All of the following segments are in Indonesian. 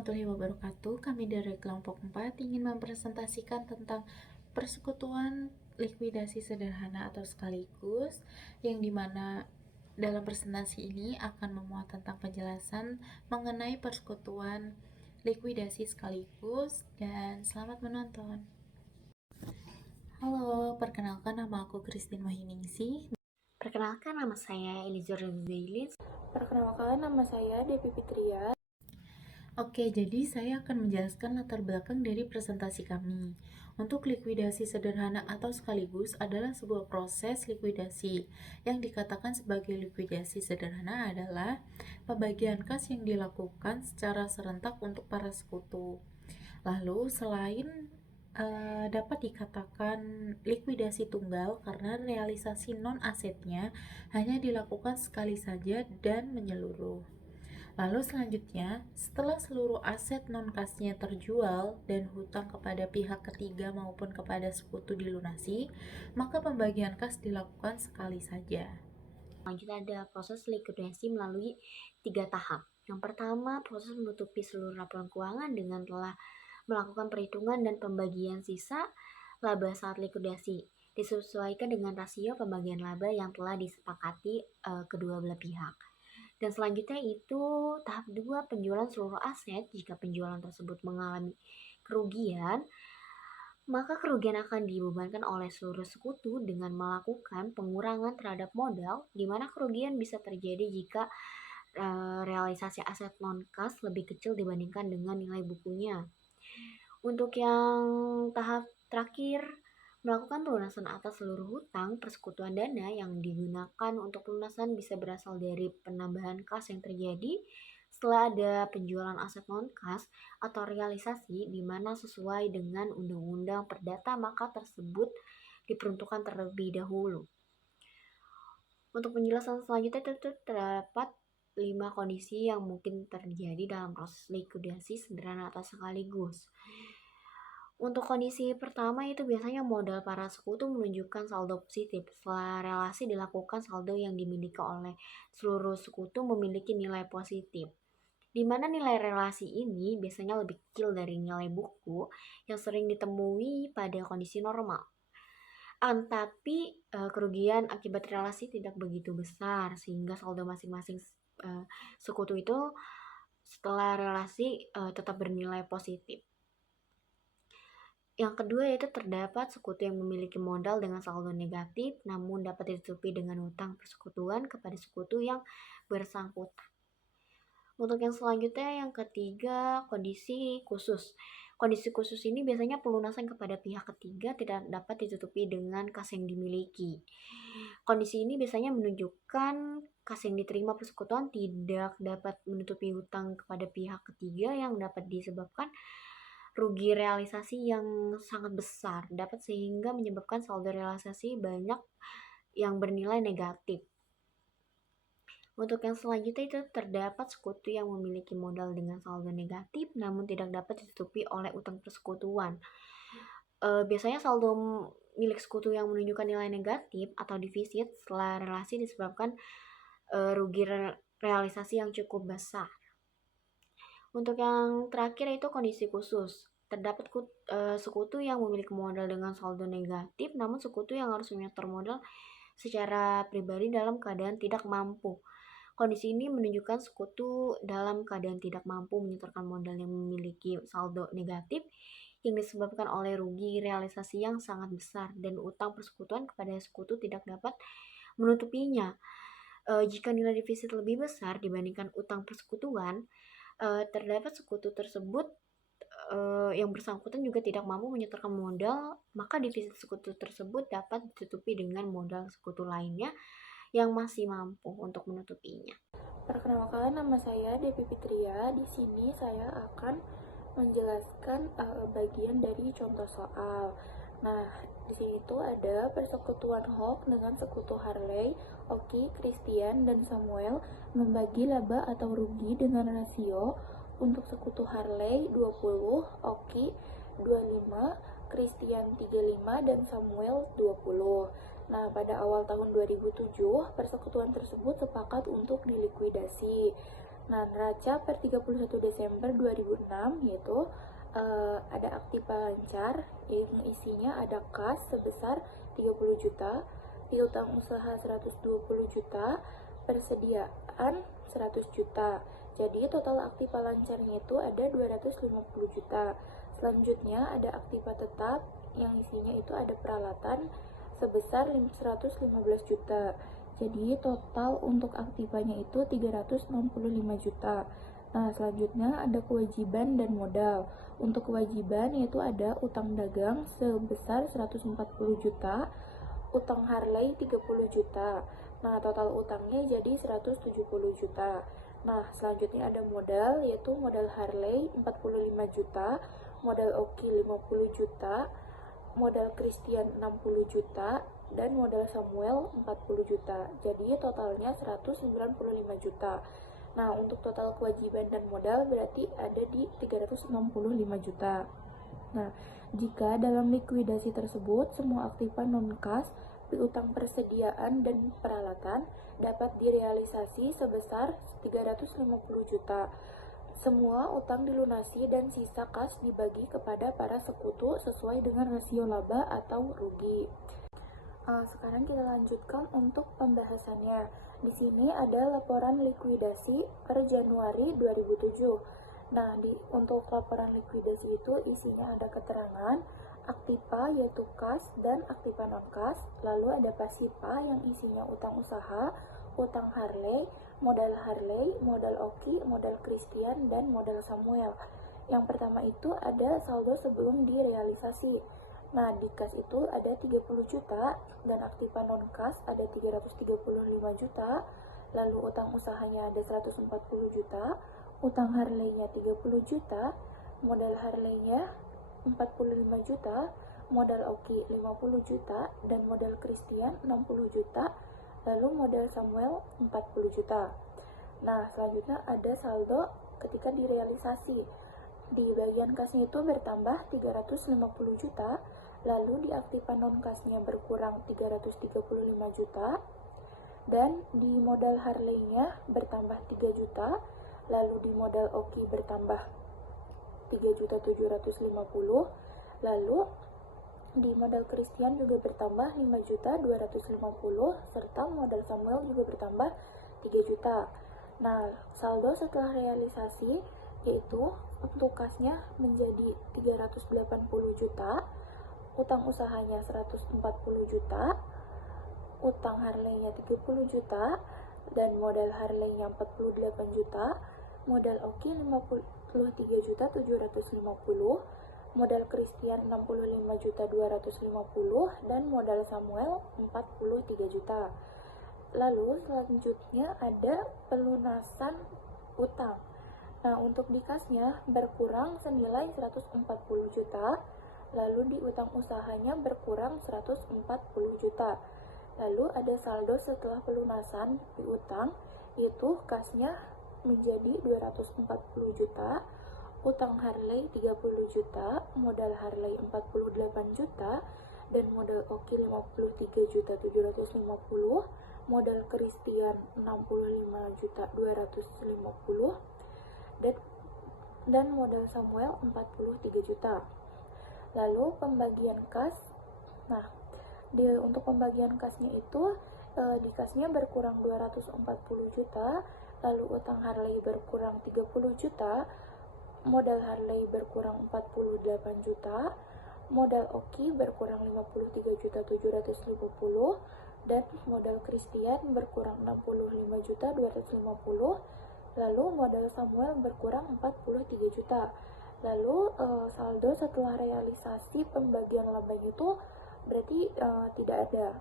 warahmatullahi wabarakatuh. Kami dari kelompok 4 ingin mempresentasikan tentang persekutuan likuidasi sederhana atau sekaligus, yang dimana dalam presentasi ini akan memuat tentang penjelasan mengenai persekutuan likuidasi sekaligus, dan selamat menonton. Halo, perkenalkan nama aku Christine Wahyuningsih. Perkenalkan, nama saya Elizur Zailis. Perkenalkan, nama saya Devi Fitria. Oke, jadi saya akan menjelaskan latar belakang dari presentasi kami. Untuk likuidasi sederhana atau sekaligus adalah sebuah proses likuidasi. Yang dikatakan sebagai likuidasi sederhana adalah pembagian kas yang dilakukan secara serentak untuk para sekutu. Lalu selain dapat dikatakan likuidasi tunggal karena realisasi non-asetnya hanya dilakukan sekali saja dan menyeluruh. Lalu selanjutnya, setelah seluruh aset non-kasnya terjual dan hutang kepada pihak ketiga maupun kepada sekutu dilunasi, maka pembagian kas dilakukan sekali saja. Selanjutnya ada proses likuidasi melalui 3 tahap. Yang pertama, proses menutupi seluruh laporan keuangan dengan telah melakukan perhitungan dan pembagian sisa laba saat likuidasi, disesuaikan dengan rasio pembagian laba yang telah disepakati kedua belah pihak. Dan selanjutnya itu tahap 2, penjualan seluruh aset. Jika penjualan tersebut mengalami kerugian, maka kerugian akan dibebankan oleh seluruh sekutu dengan melakukan pengurangan terhadap modal, di mana kerugian bisa terjadi jika realisasi aset non-kas lebih kecil dibandingkan dengan nilai bukunya. Untuk yang tahap terakhir, melakukan pelunasan atas seluruh hutang persekutuan. Dana yang digunakan untuk pelunasan bisa berasal dari penambahan kas yang terjadi setelah ada penjualan aset non-kas atau realisasi di mana sesuai dengan Undang-Undang Perdata maka tersebut diperuntukkan terlebih dahulu. Untuk penjelasan selanjutnya terdapat 5 kondisi yang mungkin terjadi dalam proses likuidasi sederhana atau sekaligus. Untuk kondisi pertama itu biasanya modal para sekutu menunjukkan saldo positif. Setelah relasi dilakukan, saldo yang dimiliki oleh seluruh sekutu memiliki nilai positif, di mana nilai relasi ini biasanya lebih kecil dari nilai buku yang sering ditemui pada kondisi normal. Tapi kerugian akibat relasi tidak begitu besar, sehingga saldo masing-masing sekutu itu setelah relasi tetap bernilai positif. Yang kedua yaitu terdapat sekutu yang memiliki modal dengan saldo negatif namun dapat ditutupi dengan hutang persekutuan kepada sekutu yang bersangkutan. Untuk yang selanjutnya, yang ketiga, kondisi khusus. Kondisi khusus ini biasanya pelunasan kepada pihak ketiga tidak dapat ditutupi dengan kas yang dimiliki. Kondisi ini biasanya menunjukkan kas yang diterima persekutuan tidak dapat menutupi hutang kepada pihak ketiga yang dapat disebabkan rugi realisasi yang sangat besar dapat sehingga menyebabkan saldo realisasi banyak yang bernilai negatif. Untuk yang selanjutnya itu terdapat sekutu yang memiliki modal dengan saldo negatif namun tidak dapat ditutupi oleh utang persekutuan. Biasanya saldo milik sekutu yang menunjukkan nilai negatif atau defisit setelah relasi disebabkan rugi realisasi yang cukup besar. Untuk yang terakhir itu kondisi khusus. Terdapat sekutu yang memiliki modal dengan saldo negatif namun sekutu yang harus menyetor modal secara pribadi dalam keadaan tidak mampu. Kondisi ini menunjukkan sekutu dalam keadaan tidak mampu menyetorkan modal yang memiliki saldo negatif yang disebabkan oleh rugi realisasi yang sangat besar dan utang persekutuan kepada sekutu tidak dapat menutupinya. Jika nilai defisit lebih besar dibandingkan utang persekutuan, terdapat sekutu tersebut yang bersangkutan juga tidak mampu menyetorkan modal, maka defisit sekutu tersebut dapat ditutupi dengan modal sekutu lainnya yang masih mampu untuk menutupinya. Perkenalkan, nama saya Devi Fitria. Di sini saya akan menjelaskan bagian dari contoh soal. Nah, di sini tuh ada persekutuan Hulk dengan sekutu Harley, Oki, Christian, dan Samuel membagi laba atau rugi dengan rasio untuk sekutu Harley 20, Oki 25, Christian 35, dan Samuel 20. Nah, pada awal tahun 2007, persekutuan tersebut sepakat untuk dilikuidasi. Nah, neraca per 31 Desember 2006 yaitu ada aktiva lancar yang isinya ada kas sebesar 30 juta, piutang usaha 120 juta, persediaan 100 juta. Jadi total aktiva lancarnya itu ada 250 juta. Selanjutnya ada aktiva tetap yang isinya itu ada peralatan sebesar 115 juta. Jadi total untuk aktivanya itu 365 juta. Nah, selanjutnya ada kewajiban dan modal. Untuk kewajiban yaitu ada utang dagang sebesar 140 juta, utang Harley 30 juta. Nah, total utangnya jadi 170 juta. Nah, selanjutnya ada modal yaitu modal Harley 45 juta, modal Oki 50 juta, modal Christian 60 juta, dan modal Samuel 40 juta. Jadi totalnya 195 juta. Nah, untuk total kewajiban dan modal berarti ada di 365 juta. Nah, jika dalam likuidasi tersebut semua aktiva non-kas, piutang persediaan dan peralatan dapat direalisasi sebesar 350 juta. Semua utang dilunasi dan sisa kas dibagi kepada para sekutu sesuai dengan rasio laba atau rugi. Sekarang kita lanjutkan untuk pembahasannya. Di sini ada laporan likuidasi per Januari 2007. Nah, untuk laporan likuidasi itu isinya ada keterangan aktiva yaitu kas dan aktiva non kas, lalu ada pasiva yang isinya utang usaha, utang Harley, modal Oki, modal Christian, dan modal Samuel. Yang pertama itu ada saldo sebelum direalisasi. Nah, di kas itu ada 30 juta dan aktiva non kas ada 335 juta, lalu utang usahanya ada 140 juta, utang Harley-nya 30 juta, modal Harley-nya 45 juta, modal Oki 50 juta, dan modal Christian 60 juta, lalu modal Samuel 40 juta. Nah, selanjutnya ada saldo ketika direalisasi. Di bagian kasnya itu bertambah 350 juta, lalu di aktiva non kasnya berkurang 335 juta, dan di modal Harley-nya bertambah 3 juta, lalu di modal Oki bertambah 3.750, lalu di modal Christian juga bertambah 5.250, serta modal Samuel juga bertambah 3 juta. Nah, saldo setelah realisasi yaitu untuk kasnya menjadi 380 juta, utang usahanya 140 juta, utang Harley-nya 30 juta, dan modal Harley-nya 48 juta, modal Oki 53 juta 750, modal Christian 65 juta 250, dan modal Samuel 43 juta. Lalu selanjutnya ada pelunasan utang. Nah, untuk di kasnya berkurang senilai 140 juta, lalu di utang usahanya berkurang 140 juta. Lalu ada saldo setelah pelunasan piutang, yaitu kasnya menjadi 240 juta, utang Harley 30 juta, modal Harley 48 juta, dan modal Oki 53 juta 750, modal Christian 65 juta 250, dan modal Samuel 43 juta. Lalu pembagian kas. Nah, untuk pembagian kasnya itu di kasnya berkurang 240 juta, lalu utang Harley berkurang 30 juta, modal Harley berkurang 48 juta, modal Oki berkurang 53 juta 750, dan modal Christian berkurang 65 juta 250, lalu modal Samuel berkurang 43 juta. Lalu saldo setelah realisasi pembagian labanya itu berarti tidak ada.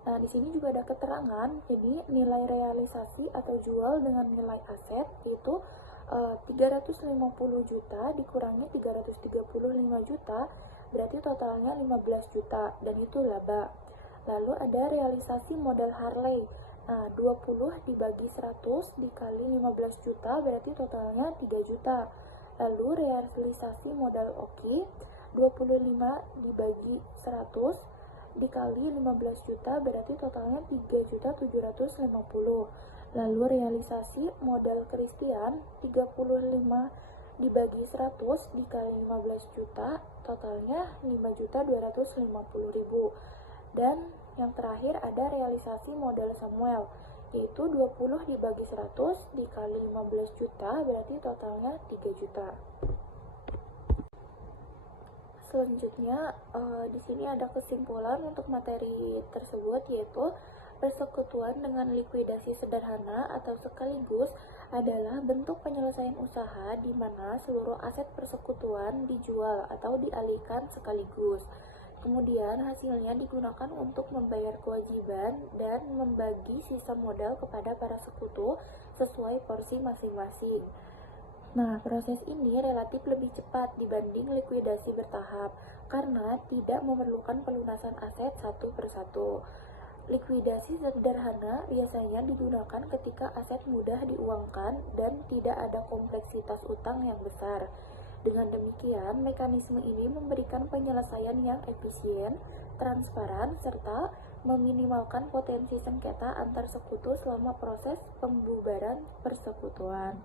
Nah, di sini juga ada keterangan, jadi nilai realisasi atau jual dengan nilai aset itu 350 juta dikurangi 335 juta, berarti totalnya 15 juta, dan itu laba. Lalu ada realisasi modal Harley. Nah, 20 dibagi 100 dikali 15 juta, berarti totalnya 3 juta. Lalu realisasi modal Oki, 25 dibagi 100 dikali 15 juta, berarti totalnya 3.750. Lalu realisasi modal Christian 35 dibagi 100 dikali 15 juta, totalnya 5.250.000. Dan yang terakhir ada realisasi modal Samuel, yaitu 20 dibagi 100 dikali 15 juta, berarti totalnya 3 juta. Selanjutnya, di sini ada kesimpulan untuk materi tersebut, yaitu persekutuan dengan likuidasi sederhana atau sekaligus adalah bentuk penyelesaian usaha di mana seluruh aset persekutuan dijual atau dialihkan sekaligus. Kemudian hasilnya digunakan untuk membayar kewajiban dan membagi sisa modal kepada para sekutu sesuai porsi masing-masing. Nah, proses ini relatif lebih cepat dibanding likuidasi bertahap karena tidak memerlukan pelunasan aset satu persatu. Likuidasi sederhana biasanya digunakan ketika aset mudah diuangkan dan tidak ada kompleksitas utang yang besar. Dengan demikian, mekanisme ini memberikan penyelesaian yang efisien, transparan, serta meminimalkan potensi sengketa antar sekutu selama proses pembubaran persekutuan.